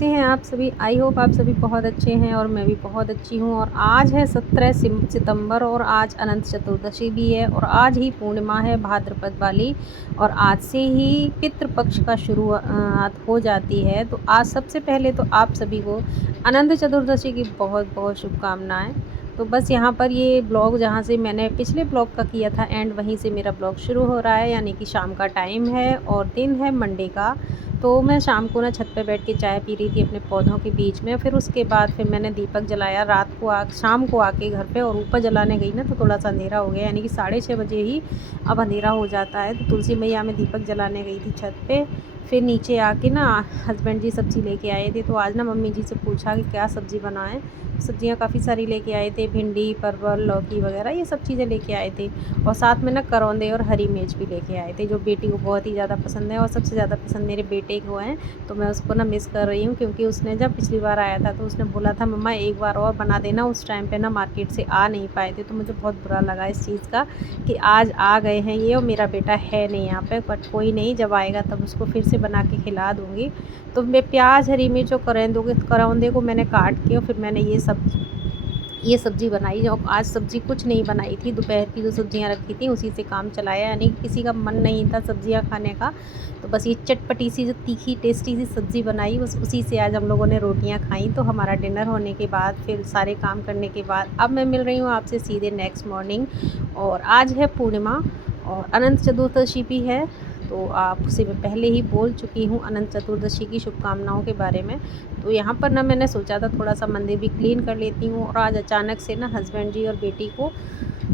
कैसे हैं आप सभी? आई होप आप सभी बहुत अच्छे हैं और मैं भी बहुत अच्छी हूँ। और आज है 17 सितंबर और आज अनंत चतुर्दशी भी है और आज ही पूर्णिमा है भाद्रपद वाली। और आज से ही पितृपक्ष का शुरुआत हो जाती है। तो आज सबसे पहले तो आप सभी को अनंत चतुर्दशी की बहुत बहुत शुभकामनाएं। तो बस यहाँ पर ये ब्लॉग जहाँ से मैंने पिछले ब्लॉग का किया था एंड वहीं से मेरा ब्लॉग शुरू हो रहा है, यानी कि शाम का टाइम है और दिन है मंडे का। तो मैं शाम को ना छत पे बैठ के चाय पी रही थी अपने पौधों के बीच में। फिर उसके बाद फिर मैंने दीपक जलाया रात को शाम को आके घर पे, और ऊपर जलाने गई ना तो थोड़ा सा अंधेरा हो गया, यानी कि 6:30 बजे ही अब अंधेरा हो जाता है। तो तुलसी मैया में दीपक जलाने गई थी छत पे। फिर नीचे आके ना हस्बैंड जी सब्ज़ी लेके आए थे। तो आज ना मम्मी जी से पूछा कि क्या सब्ज़ी बनाएं। सब्जियां काफ़ी सारी लेके आए थे, भिंडी, परवल, लौकी वगैरह ये सब चीज़ें लेके आए थे। और साथ में ना करौंदे और हरी मिर्च भी लेके आए थे, जो बेटी को बहुत ही ज़्यादा पसंद है। और सबसे ज़्यादा पसंद मेरे बेटे को है। तो मैं उसको ना मिस कर रही हूँ, क्योंकि उसने जब पिछली बार आया था तो उसने बोला था मम्मा एक बार और बना देना। उस टाइम पे ना मार्केट से आ नहीं पाए थे, तो मुझे बहुत बुरा लगा इस चीज़ का कि आज आ गए हैं ये और मेरा बेटा है नहीं यहाँ पे। बट कोई नहीं, जब आएगा तब उसको फिर से बना के खिला दूँगी। तो मैं प्याज, हरी मिर्च और करौंदे को मैंने काट के और फिर मैंने ये सब्ज़ी बनाई। और आज सब्ज़ी कुछ नहीं बनाई थी, दोपहर की जो सब्ज़ियाँ रखी थी उसी से काम चलाया, यानी किसी का मन नहीं था सब्ज़ियाँ खाने का। तो बस ये चटपटी सी जो तीखी टेस्टी सी सब्ज़ी बनाई, बस उसी से आज हम लोगों ने रोटियां खाई। तो हमारा डिनर होने के बाद फिर सारे काम करने के बाद अब मैं मिल रही हूँ आपसे सीधे नेक्स्ट मॉर्निंग। और आज है पूर्णिमा और अनंत चतुर्दशी भी है। तो आपसे मैं पहले ही बोल चुकी हूँ अनंत चतुर्दशी की शुभकामनाओं के बारे में। तो यहाँ पर ना मैंने सोचा था थोड़ा सा मंदिर भी क्लीन कर लेती हूँ। और आज अचानक से ना हस्बैंड जी और बेटी को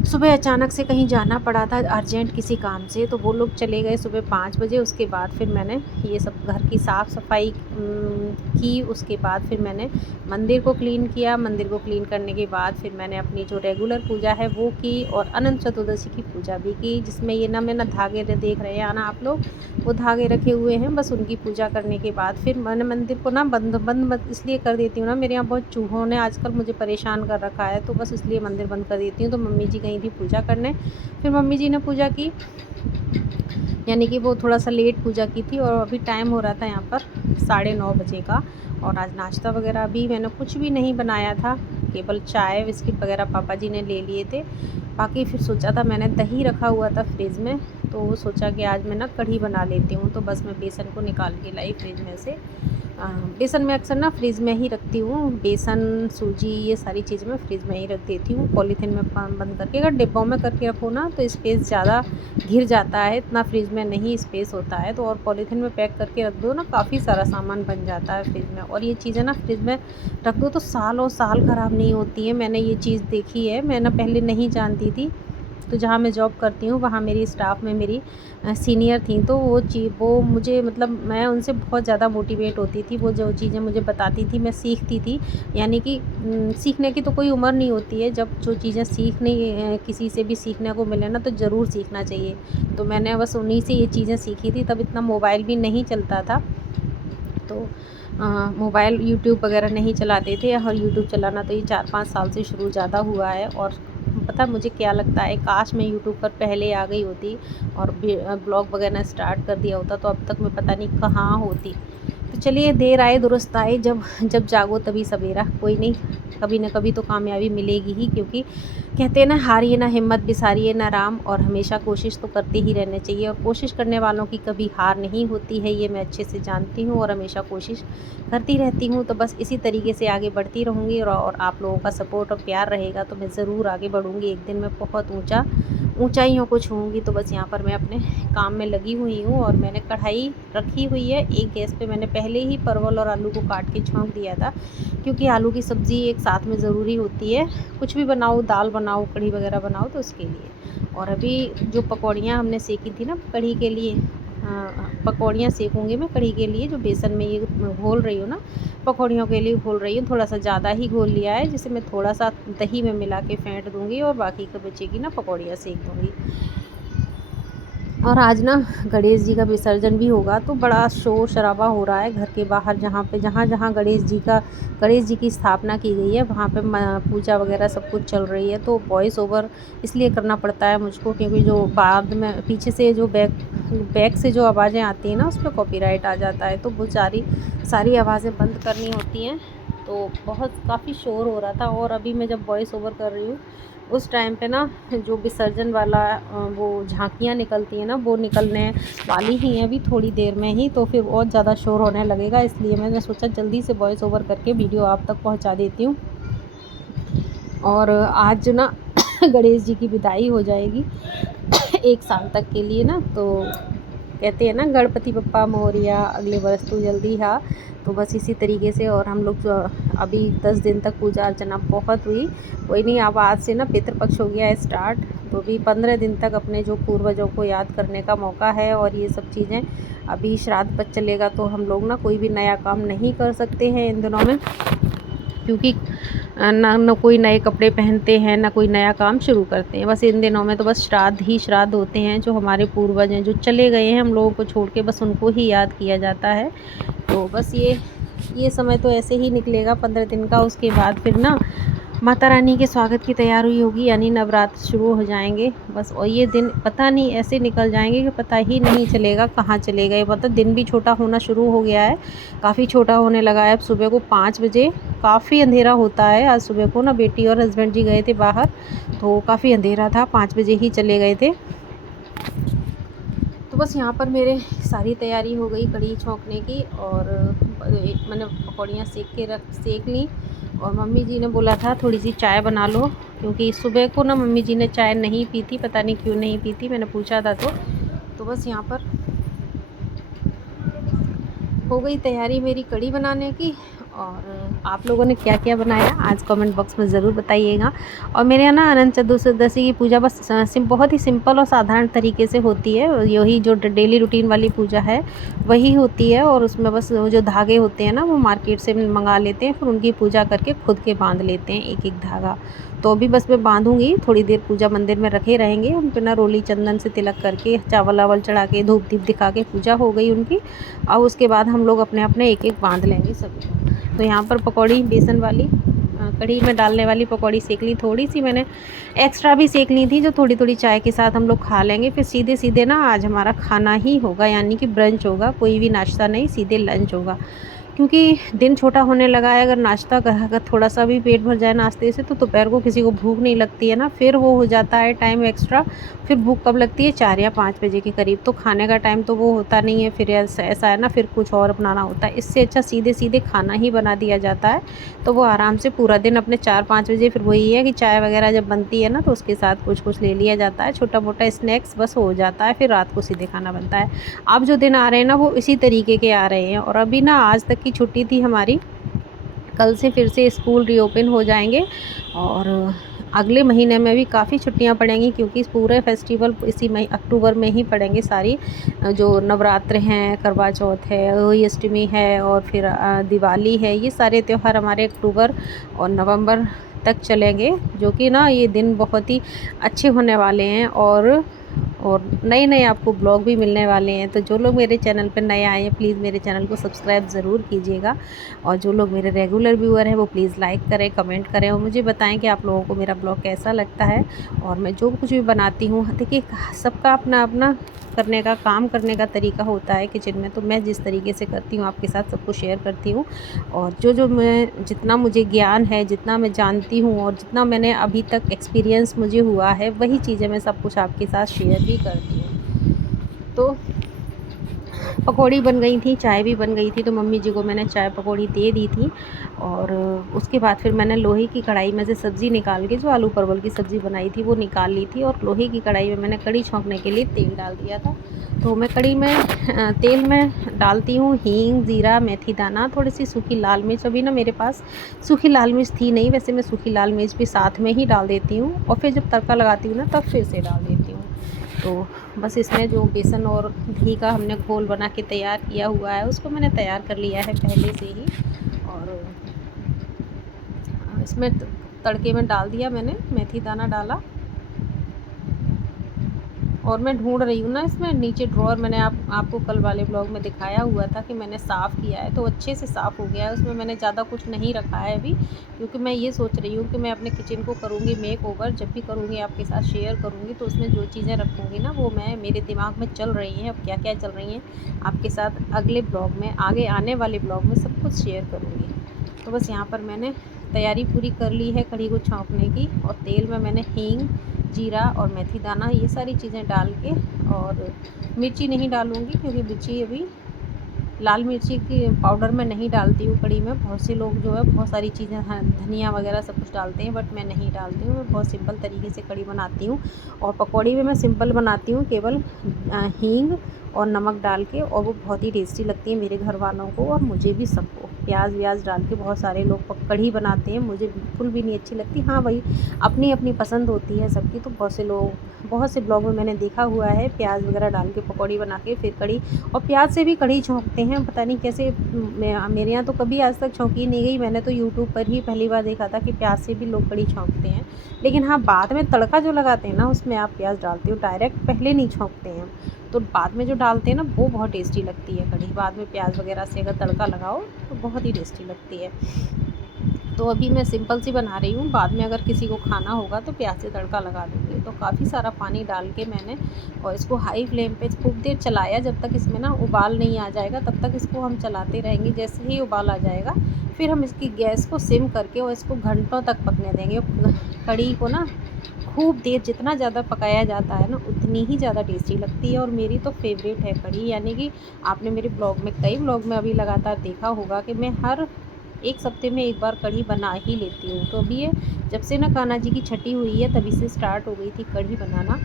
सुबह अचानक से कहीं जाना पड़ा था अर्जेंट किसी काम से। तो वो लोग चले गए सुबह 5 बजे। उसके बाद फिर मैंने ये सब घर की साफ़ सफाई की। उसके बाद फिर मैंने मंदिर को क्लीन किया। मंदिर को क्लीन करने के बाद फिर मैंने अपनी जो रेगुलर पूजा है वो की और अनंत चतुर्दशी की पूजा भी की, जिसमें ये ना मैं ना धागे देख रहे हैं ना आप लोग, वो धागे रखे हुए हैं। बस उनकी पूजा करने के बाद फिर मैंने मंदिर को ना बंद इसलिए कर देती हूँ ना, मेरे यहाँ बहुत चूहों ने आजकल मुझे परेशान कर रखा है, तो बस इसलिए मंदिर बंद कर देती हूँ। तो मम्मी जी गई थी पूजा करने। फिर मम्मी जी ने पूजा की, यानी कि वो थोड़ा सा लेट पूजा की थी। और अभी टाइम हो रहा था यहाँ पर 9:30 बजे का। और आज नाश्ता वगैरह भी मैंने कुछ भी नहीं बनाया था, केवल चाय बिस्किट वगैरह पापा जी ने ले लिए थे। बाकी फिर सोचा था, मैंने दही रखा हुआ था फ्रिज में, तो वो सोचा कि आज मैं ना कढ़ी बना लेती हूँ। तो बस मैं बेसन को निकाल के लाई फ्रिज में से। बेसन मैं अक्सर ना फ्रिज में ही रखती हूँ। बेसन, सूजी, ये सारी चीज़ मैं फ्रिज में ही रख देती हूँ पॉलीथीन में बंद करके। अगर डिब्बों में करके रखो ना तो स्पेस ज़्यादा घिर जाता है, इतना फ्रिज में नहीं स्पेस होता है। तो और पॉलीथीन में पैक करके रख दो ना, काफ़ी सारा सामान बन जाता है फ्रिज में। और ये चीज़ें ना फ्रिज में रख दो तो सालों साल ख़राब नहीं होती है। मैंने ये चीज़ देखी है, मैं ना पहले नहीं जानती थी। तो जहाँ मैं जॉब करती हूँ वहाँ मेरी स्टाफ में मेरी सीनियर थी, तो वो मुझे मतलब मैं उनसे बहुत ज़्यादा मोटिवेट होती थी। वो जो चीज़ें मुझे बताती थी मैं सीखती थी, यानी कि सीखने की तो कोई उम्र नहीं होती है। जब जो चीज़ें किसी से भी सीखने को मिले ना तो ज़रूर सीखना चाहिए। तो मैंने बस उन्हीं से ये चीज़ें सीखी थी। तब इतना मोबाइल भी नहीं चलता था, तो मोबाइल यूट्यूब वगैरह नहीं चलाते थे। और यूट्यूब चलाना तो ये 4-5 साल से शुरू ज़्यादा हुआ है। और पता मुझे क्या लगता है, काश मैं यूट्यूब पर पहले आ गई होती और ब्लॉग वगैरह स्टार्ट कर दिया होता, तो अब तक मैं पता नहीं कहाँ होती। तो चलिए, देर आए दुरुस्त आए, जब जब जागो तभी सवेरा। कोई नहीं, कभी ना कभी तो कामयाबी मिलेगी ही, क्योंकि कहते हैं ना, हारिए ना हिम्मत, बिसारिए ना राम। और हमेशा कोशिश तो करते ही रहने चाहिए, और कोशिश करने वालों की कभी हार नहीं होती है, ये मैं अच्छे से जानती हूँ। और हमेशा कोशिश करती रहती हूँ। तो बस इसी तरीके से आगे बढ़ती रहूँगी। और आप लोगों का सपोर्ट और प्यार रहेगा तो मैं ज़रूर आगे बढ़ूँगी। एक दिन मैं बहुत ऊंचाइयों को छूँगी। तो बस यहाँ पर मैं अपने काम में लगी हुई हूँ। और मैंने कढ़ाई रखी हुई है एक गैस पे। मैंने पहले ही परवल और आलू को काट के छोंक दिया था, क्योंकि आलू की सब्ज़ी एक साथ में ज़रूरी होती है। कुछ भी बनाओ, दाल बनाओ, कढ़ी वगैरह बनाओ, तो उसके लिए। और अभी जो पकौड़ियाँ हमने सेकी थी ना कढ़ी के लिए, पकौड़ियाँ सेकूँगी मैं कढ़ी के लिए। जो बेसन में ये घोल रही हूँ ना, पकौड़ियों के लिए घोल रही हूँ। थोड़ा सा ज़्यादा ही घोल लिया है, जिसे मैं थोड़ा सा दही में मिला के फेंट दूँगी और बाकी का बचेगी ना पकौड़ियाँ सेक दूँगी। और आज ना गणेश जी का विसर्जन भी होगा, तो बड़ा शोर शराबा हो रहा है घर के बाहर, जहाँ जहाँ गणेश जी की स्थापना की गई है वहाँ पे पूजा वगैरह सब कुछ चल रही है। तो वॉइस ओवर इसलिए करना पड़ता है मुझको, क्योंकि जो बाद में पीछे से जो बैक से जो आवाज़ें आती हैं ना, उस पर कॉपीराइट आ जाता है, तो वो सारी आवाज़ें बंद करनी होती हैं। तो काफ़ी शोर हो रहा था। और अभी मैं जब वॉइस ओवर कर रही हूँ उस टाइम पे ना जो विसर्जन वाला वो झांकियाँ निकलती हैं ना, वो निकलने वाली ही हैं अभी थोड़ी देर में ही, तो फिर और ज़्यादा शोर होने लगेगा, इसलिए मैंने सोचा जल्दी से वॉइस ओवर करके वीडियो आप तक पहुंचा देती हूँ। और आज जो ना गणेश जी की विदाई हो जाएगी 1 साल तक के लिए ना, तो कहते हैं ना गणपति बप्पा मोरिया अगले वर्ष तू जल्दी आ। तो बस इसी तरीके से, और हम लोग जो अभी 10 दिन तक पूजा अर्चना बहुत हुई, कोई नहीं, अब आज से ना पितृपक्ष हो गया है स्टार्ट, तो भी 15 दिन तक अपने जो पूर्वजों को याद करने का मौका है। और ये सब चीज़ें अभी श्राद्ध पक्ष चलेगा, तो हम लोग ना कोई भी नया काम नहीं कर सकते हैं इन दिनों में, क्योंकि ना कोई नए कपड़े पहनते हैं, ना कोई नया काम शुरू करते हैं। बस इन दिनों में तो बस श्राद्ध ही श्राद्ध होते हैं, जो हमारे पूर्वज हैं जो चले गए हैं हम लोगों को छोड़ के, बस उनको ही याद किया जाता है। तो बस ये समय तो ऐसे ही निकलेगा 15 दिन का। उसके बाद फिर ना माता रानी के स्वागत की तैयारी होगी, यानी नवरात्र शुरू हो जाएंगे बस। और ये दिन पता नहीं ऐसे निकल जाएंगे कि पता ही नहीं चलेगा कहाँ चले गए। मतलब दिन भी छोटा होना शुरू हो गया है, काफ़ी छोटा होने लगा है। अब सुबह को 5 बजे काफ़ी अंधेरा होता है। आज सुबह को ना बेटी और हस्बैंड जी गए थे बाहर, तो काफ़ी अंधेरा था, 5 बजे ही चले गए थे। तो बस यहाँ पर मेरे सारी तैयारी हो गई कढ़ी छौंकने की, और मैंने पकौड़ियाँ सेक ली। और मम्मी जी ने बोला था थोड़ी सी चाय बना लो, क्योंकि सुबह को ना मम्मी जी ने चाय नहीं पी थी, पता नहीं क्यों नहीं पी थी, मैंने पूछा था। तो बस यहाँ पर हो गई तैयारी मेरी कढ़ी बनाने की। और आप लोगों ने क्या क्या बनाया आज कमेंट बॉक्स में ज़रूर बताइएगा। और मेरे यहाँ ना अनंत चतुर्दशी की पूजा बस बहुत ही सिंपल और साधारण तरीके से होती है। यही जो डेली रूटीन वाली पूजा है वही होती है, और उसमें बस जो धागे होते हैं ना वो मार्केट से मंगा लेते हैं, फिर उनकी पूजा करके खुद के बांध लेते हैं एक एक धागा। तो अभी बस मैं बांधूंगी, थोड़ी देर पूजा मंदिर में रखे रहेंगे, उन पर ना रोली चंदन से तिलक करके चावल वावल चढ़ा के धूप दीप दिखा के पूजा हो गई उनकी। और उसके बाद हम लोग अपने अपने एक एक बांध लेंगे सभी। तो यहाँ पर पकौड़ी बेसन वाली कढ़ी में डालने वाली पकौड़ी सेक ली, थोड़ी सी मैंने एक्स्ट्रा भी सेक ली थी, जो थोड़ी थोड़ी चाय के साथ हम लोग खा लेंगे। फिर सीधे सीधे ना आज हमारा खाना ही होगा, यानी कि ब्रंच होगा, कोई भी नाश्ता नहीं, सीधे लंच होगा। क्योंकि दिन छोटा होने लगा है, अगर थोड़ा सा भी पेट भर जाए नाश्ते से, तो दोपहर को किसी को भूख नहीं लगती है ना, फिर वो हो जाता है टाइम एक्स्ट्रा। फिर भूख कब लगती है, 4 या 5 बजे के करीब, तो खाने का टाइम तो वो होता नहीं है। फिर ऐसा है ना, फिर कुछ और बनाना होता है। इससे अच्छा सीधे सीधे खाना ही बना दिया जाता है, तो वो आराम से पूरा दिन अपने 4-5 बजे, फिर वही है कि चाय वगैरह जब बनती है ना, तो उसके साथ कुछ कुछ ले लिया जाता है, छोटा मोटा स्नैक्स बस हो जाता है, फिर रात को सीधे खाना बनता है। अब जो दिन आ रहे हैं ना वो इसी तरीके के आ रहे हैं। और अभी ना आज तक की छुट्टी थी हमारी, कल से फिर से स्कूल रीओपन हो जाएंगे, और अगले महीने में भी काफ़ी छुट्टियां पड़ेंगी, क्योंकि पूरे फेस्टिवल इसी अक्टूबर में ही पड़ेंगे सारी। जो नवरात्र हैं, करवा चौथ है, होली अष्टमी है, और फिर दिवाली है, ये सारे त्यौहार हमारे अक्टूबर और नवंबर तक चलेंगे, जो कि ना ये दिन बहुत ही अच्छे होने वाले हैं। और नए नए आपको ब्लॉग भी मिलने वाले हैं। तो जो लोग मेरे चैनल पर नए आए हैं प्लीज़ मेरे चैनल को सब्सक्राइब ज़रूर कीजिएगा, और जो लोग मेरे रेगुलर व्यूअर हैं वो प्लीज़ लाइक करें, कमेंट करें, और मुझे बताएं कि आप लोगों को मेरा ब्लॉग कैसा लगता है। और मैं जो कुछ भी बनाती हूँ, देखिए सबका अपना अपना काम करने का तरीका होता है किचन में, तो मैं जिस तरीके से करती हूँ आपके साथ सबको शेयर करती हूँ। और जो मैं जितना मुझे ज्ञान है, जितना मैं जानती हूँ, और जितना मैंने अभी तक एक्सपीरियंस मुझे हुआ है, वही चीज़ें मैं सब कुछ आपके साथ शेयर भी करती हूँ। तो पकौड़ी बन गई थी, चाय भी बन गई थी, तो मम्मी जी को मैंने चाय पकौड़ी दे दी थी। और उसके बाद फिर मैंने लोहे की कढ़ाई में से सब्ज़ी निकाल के, जो आलू परवल की सब्ज़ी बनाई थी वो निकाल ली थी, और लोहे की कढ़ाई में मैंने कढ़ी छौंकने के लिए तेल डाल दिया था। तो मैं कढ़ी में तेल में डालती हूँ हींग, ज़ीरा, मेथी दाना, थोड़ी सी सूखी लाल मिर्च। अभी ना मेरे पास सूखी लाल मिर्च थी नहीं, वैसे मैं सूखी लाल मिर्च भी साथ में ही डाल देती हूँ, और फिर जब तड़का लगाती हूँ ना तब फिर से डाल देती हूँ। तो बस इसमें जो बेसन और घी का हमने घोल बना के तैयार किया हुआ है, उसको मैंने तैयार कर लिया है पहले से ही। और इसमें तड़के में डाल दिया मैंने, मेथी दाना डाला, और मैं ढूंढ रही हूँ ना इसमें नीचे ड्रॉअर, मैंने आपको कल वाले ब्लॉग में दिखाया हुआ था कि मैंने साफ़ किया है, तो अच्छे से साफ़ हो गया है। उसमें मैंने ज़्यादा कुछ नहीं रखा है अभी, क्योंकि मैं ये सोच रही हूँ कि मैं अपने किचन को करूँगी मेक ओवर। जब भी करूँगी आपके साथ शेयर करूँगी, तो उसमें जो चीज़ें रखूँगी ना वो मैं मेरे दिमाग में चल रही हैं, अब क्या क्या चल रही हैं आपके साथ अगले ब्लॉग में, आगे आने वाले ब्लॉग में सब कुछ शेयर करूँगी। तो बस यहाँ पर मैंने तैयारी पूरी कर ली है कढ़ी को छौंकने की, और तेल में मैंने हींग, जीरा और मेथी दाना ये सारी चीज़ें डाल के, और मिर्ची नहीं डालूँगी क्योंकि मिर्ची अभी लाल मिर्ची की पाउडर मैं नहीं डालती हूँ कढ़ी में। बहुत से लोग जो है बहुत सारी चीज़ें धनिया वगैरह सब कुछ डालते हैं, बट मैं नहीं डालती हूँ। मैं बहुत सिंपल तरीके से कढ़ी बनाती हूँ, और पकौड़ी भी मैं सिंपल बनाती हूँ, केवल हींग और नमक डाल के, और वो बहुत ही टेस्टी लगती है मेरे घर वालों को और मुझे भी सबको। प्याज व्याज डाल के बहुत सारे लोग कढ़ी बनाते हैं, मुझे बिल्कुल भी नहीं अच्छी लगती। हाँ भाई, अपनी अपनी पसंद होती है सबकी। तो बहुत से ब्लॉग में मैंने देखा हुआ है प्याज वगैरह डाल के पकौड़ी बना के फिर कढ़ी, और प्याज से भी कढ़ी छौंकते हैं, पता नहीं कैसे। मेरे यहाँ तो कभी आज तक छौंकी नहीं गई। मैंने तो यूट्यूब पर ही पहली बार देखा था कि प्याज से भी लोग कढ़ी छौंकते हैं। लेकिन हाँ, बाद में तड़का जो लगाते हैं ना उसमें आप प्याज डालते हो, डायरेक्ट पहले नहीं छौंकते हैं। तो बाद में जो डालते हैं ना वो बहुत टेस्टी लगती है कढ़ी। बाद में प्याज वगैरह से अगर तड़का लगाओ तो बहुत ही टेस्टी लगती है। तो अभी मैं सिंपल सी बना रही हूँ, बाद में अगर किसी को खाना होगा तो प्याज से तड़का लगा दूँगी। तो काफ़ी सारा पानी डाल के मैंने, और इसको हाई फ्लेम पे खूब देर चलाया, जब तक इसमें ना उबाल नहीं आ जाएगा तब तक इसको हम चलाते रहेंगे। जैसे ही उबाल आ जाएगा फिर हम इसकी गैस को सिम करके और इसको घंटों तक पकने देंगे। कढ़ी को ना खूब देर जितना ज़्यादा पकाया जाता है ना उतनी ही ज़्यादा टेस्टी लगती है, और मेरी तो फेवरेट है कढ़ी। यानी कि आपने मेरे ब्लॉग में, कई ब्लॉग में अभी लगातार देखा होगा कि मैं हर एक हफ्ते में एक बार कढ़ी बना ही लेती हूँ। तो अभी ये जब से ना कान्हा जी की छठी हुई है तभी से स्टार्ट हो गई थी कढ़ी बनाना,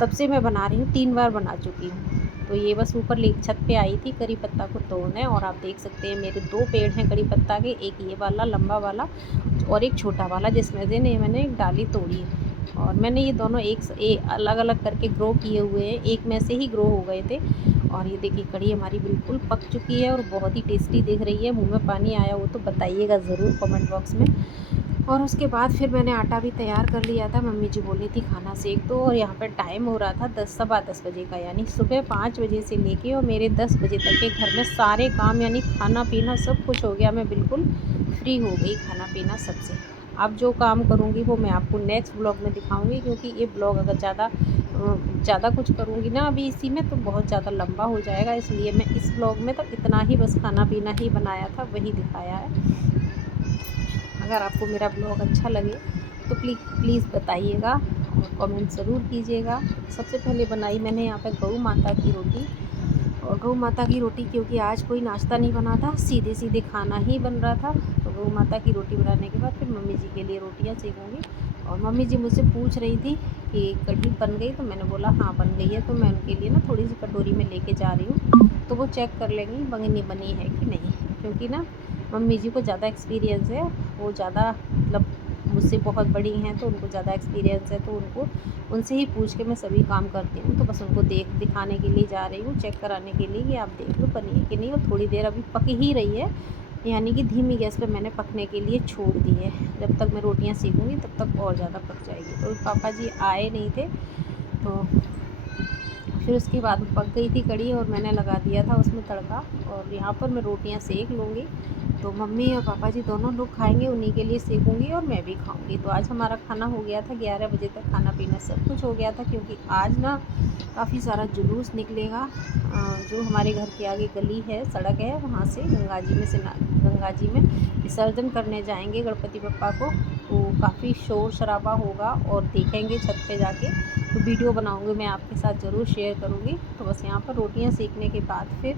तब से मैं बना रही हूँ, 3 बार बना चुकी हूँ। तो ये बस ऊपर छत पे आई थी करी पत्ता को तोड़ने, और आप देख सकते हैं मेरे 2 पेड़ हैं करी पत्ता के, एक ये वाला लंबा वाला और एक छोटा वाला, जिसमें से ने मैंने एक डाली तोड़ी है। और मैंने ये दोनों अलग अलग करके ग्रो किए हुए हैं, एक में से ही ग्रो हो गए थे। और ये देखिए कढ़ी हमारी बिल्कुल पक चुकी है और बहुत ही टेस्टी दिख रही है। मुंह में पानी आया हो तो बताइएगा ज़रूर कमेंट बॉक्स में। और उसके बाद फिर मैंने आटा भी तैयार कर लिया था, मम्मी जी बोली थी खाना सेक दो, और यहाँ पर टाइम हो रहा था 10 सवा 10 बजे का, यानी सुबह 5 बजे से लेके और मेरे 10 बजे तक के घर में सारे काम, यानी खाना पीना सब कुछ हो गया। मैं बिल्कुल फ्री हो गई खाना पीना सबसे। अब जो काम करूँगी वो मैं आपको नेक्स्ट ब्लॉग में दिखाऊंगी, क्योंकि ये ब्लॉग अगर ज़्यादा कुछ करूँगी ना अभी इसी में तो बहुत ज़्यादा लंबा हो जाएगा। इसलिए मैं इस ब्लॉग में तो इतना ही बस खाना पीना ही बनाया था, वही दिखाया है। अगर आपको मेरा ब्लॉग अच्छा लगे तो प्लीज़ बताइएगा और कमेंट ज़रूर कीजिएगा। सबसे पहले बनाई मैंने यहाँ पे गऊ माता की रोटी, और गऊ माता की रोटी क्योंकि आज कोई नाश्ता नहीं बना था, सीधे सीधे खाना ही बन रहा था। तो गऊ माता की रोटी बनाने के बाद फिर मम्मी जी के लिए रोटियाँ सेकूँगी। और मम्मी जी मुझसे पूछ रही थी कि कढ़ी बन गई, तो मैंने बोला हाँ बन गई है। तो मैं उनके लिए ना थोड़ी सी कटोरी में लेके जा रही हूँ, तो वो चेक कर लेंगी बनी है कि नहीं, क्योंकि ना मम्मी जी को ज़्यादा एक्सपीरियंस है, वो ज़्यादा मतलब मुझसे बहुत बड़ी हैं तो उनको ज़्यादा एक्सपीरियंस है, तो उनसे ही पूछ के मैं सभी काम करती हूँ। तो बस उनको दिखाने के लिए जा रही हूँ, चेक कराने के लिए कि आप देख लो बनी है कि नहीं। और थोड़ी देर अभी पक ही रही है, यानी कि धीमी गैस पे मैंने पकने के लिए छोड़ दी है। जब तक मैं रोटियाँ सेकूँगी तब तक और ज़्यादा पक जाएगी। तो पापा जी आए नहीं थे, तो फिर उसके बाद पक गई थी कढ़ी और मैंने लगा दिया था उसमें तड़का। और यहाँ पर मैं रोटियाँ सेक लूँगी, तो मम्मी और पापा जी दोनों लोग खाएंगे, उन्हीं के लिए सेकूँगी और मैं भी खाऊँगी। तो आज हमारा खाना हो गया था 11 बजे तक, खाना पीना सब कुछ हो गया था, क्योंकि आज ना काफ़ी सारा जुलूस निकलेगा। जो हमारे घर के आगे गली है, सड़क है, वहाँ से गंगा जी में विसर्जन करने जाएंगे गणपति बप्पा को। तो काफ़ी शोर शराबा होगा और देखेंगे छत पे जाके, तो वीडियो बनाऊँगी मैं आपके साथ ज़रूर शेयर करूँगी। तो बस यहाँ पर रोटियाँ सेकने के बाद फिर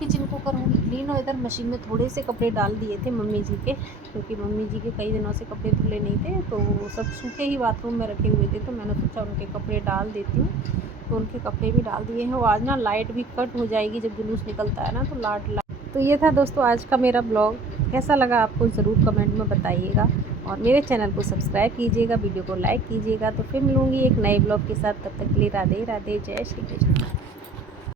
किचन को करूँगी क्लीन। और इधर मशीन में थोड़े से कपड़े डाल दिए थे मम्मी जी के, क्योंकि मम्मी जी के कई दिनों से कपड़े धुले नहीं थे, तो वो सब सूखे ही बाथरूम में रखे हुए थे, तो मैंने सोचा उनके कपड़े डाल देती हूँ। तो उनके कपड़े भी डाल दिए हैं। और आज ना लाइट भी कट हो जाएगी जब जुलूस निकलता है ना, तो तो ये था दोस्तों आज का मेरा ब्लॉग। कैसा लगा आपको ज़रूर कमेंट में बताइएगा, और मेरे चैनल को सब्सक्राइब कीजिएगा, वीडियो को लाइक कीजिएगा। तो फिर मिलूँगी एक नए ब्लॉग के साथ, तब तक के लिए राधे राधे, जय श्री कृष्ण।